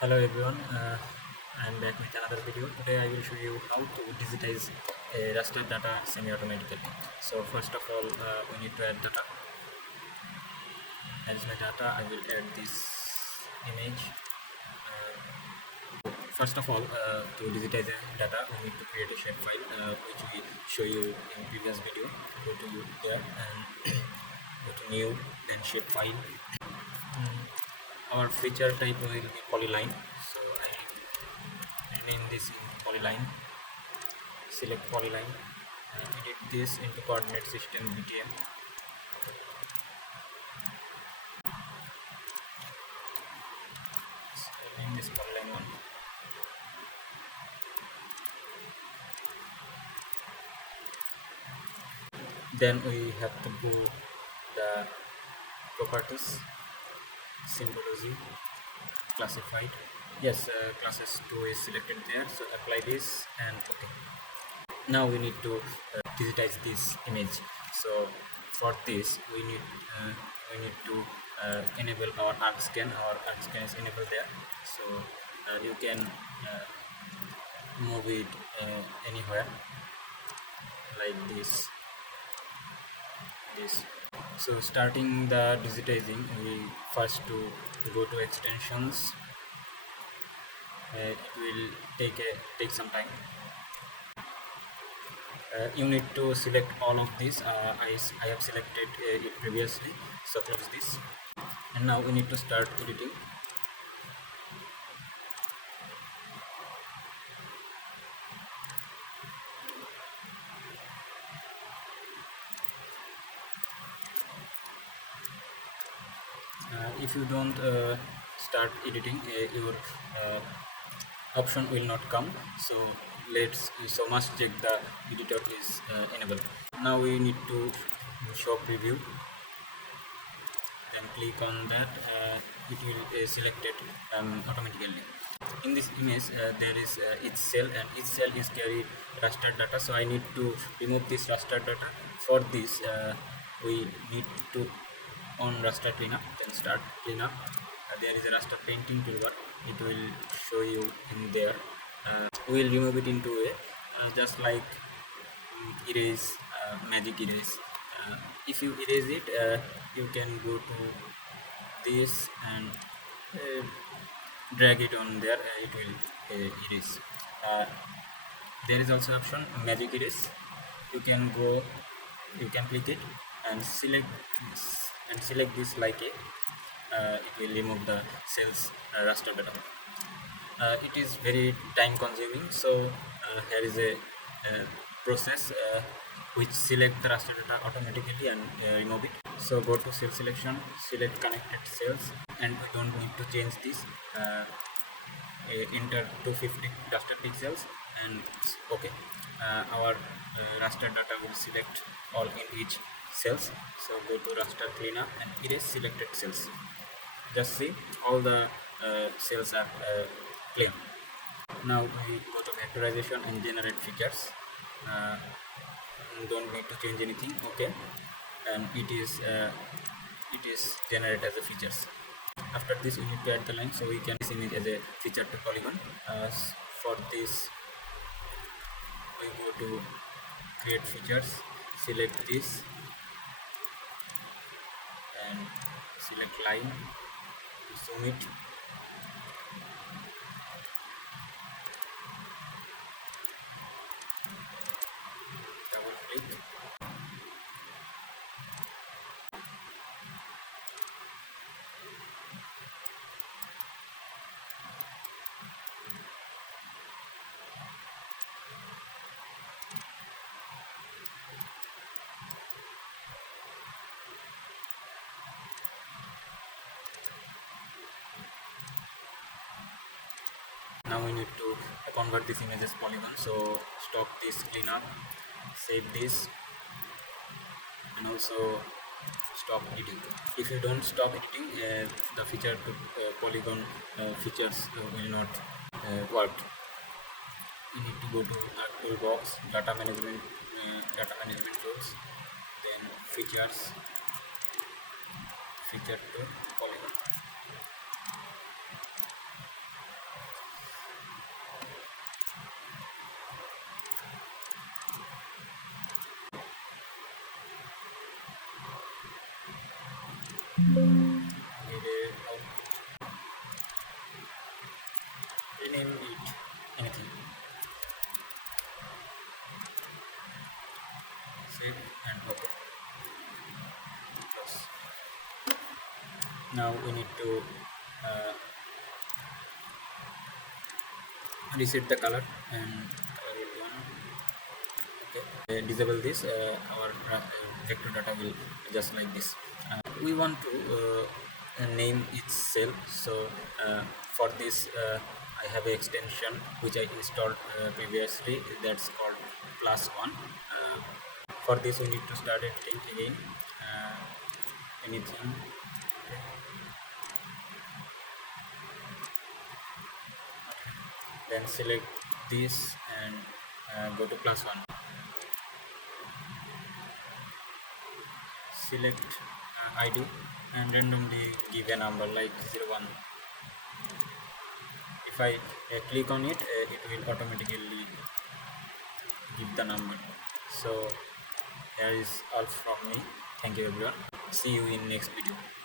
Hello everyone, I'm back with another video. Today I will show you how to digitize a raster data semi-automatically. So first of all, we need to add data. As my data, I will add this image. First of all, to digitize the data, we need to create a shapefile, which we show you in previous video. Go to there and go to new, then shapefile. Our feature type will be polyline. So I rename this in polyline. Select polyline, edit this into coordinate system BTM. So name this polyline 1. Then we have to go the properties, symbology, classified. Yes, classes 2 is selected there, so apply this and okay. Now we need to digitize this image. So for this we need to enable our ArcScan. Our ArcScan is enabled there, so you can move it anywhere like this. So starting the digitizing, we first to go to extensions. It will take some time. You need to select all of this. I have selected it previously, so close this. And now we need to start editing. If you don't start editing, your option will not come. So must check the editor is enabled. Now we need to show preview, then click on that. It will select it automatically. In this image there is each cell, and each cell is carry raster data, so I need to remove this raster data. For this we need to on raster cleanup, then start cleanup. There is a raster painting toolbar, it will show you in there. We will remove it into a just like erase, magic erase. If you erase it, you can go to this and uh, drag it on there, it will erase. uh, there is also option magic erase. You can go, you can click it and select this like a, it will remove the cells raster data. It is very time consuming, so here is a process which select the raster data automatically and remove it. So go to cell selection, select connected cells, and we don't need to change this. Enter 250 raster pixels and okay. Our raster data will select all in each cells. So go to raster cleanup and erase selected cells. Just see all the cells are clean. Now we go to vectorization and generate features. uh, don't need to change anything, okay. And it is generated as a features. After this we need to add the line, so we can this image as a feature to polygon. For this we go to create features, select this and select line, zoom it, double click. Now we need to convert this image as polygon, so stop this cleanup, save this, and also stop editing. If you don't stop editing, the feature to polygon features will not work. You need to go to toolbox, data management tools, then features, feature to polygon. Need a rename it anything. Save and open. Close. Now we need to uh, reset the color and color it one. Okay. Disable this. Our vector data will just like this. We want to name its cell. So for this I have an extension which I installed previously, that's called plus one. For this we need to start editing again, anything. Then select this and go to plus one, select ID and randomly give a number like 01. If I click on it, it will automatically give the number. So here is all from me. Thank you everyone. See you in next video.